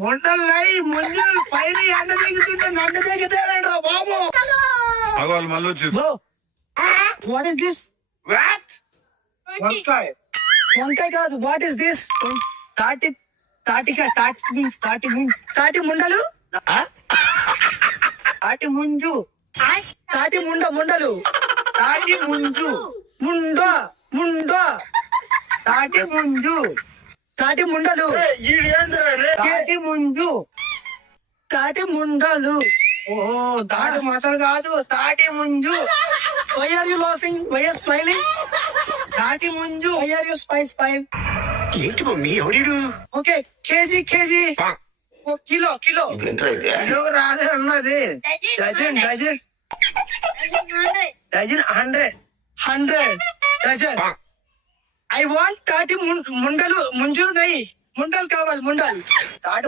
ముండలు ముంజలు పైన ఎండ దిగుతుంటే నన్ను దిగుతాడంట బాబు. మళ్ళీ వచ్చి వాట్ ఇస్ దిస్? వంకాయ. వంకాయ కాదు, వాట్ ఇస్ దిస్? తాటి ముండలు, తాటి ముంజు, తాటి ముండలు, తాటి ముంజు, తాటి ముంజు, తాటి ముండలు, తాటి ముంజు, తాటి ముండలు. ఓహో, తాటి మొదలు కాదు, తాటి Munju. Why are you laughing? Why are you smiling? తాటి Munju. Why are you smiling? ఏంటి మమ్మీ ఎవడు? ఓకే, కేజీ కిలో కిలో రాదే అన్నది. Dozen 100 dozen. ఐ వాంట్ తాటి ముండలు. ముంజలు కావాలి. తాటి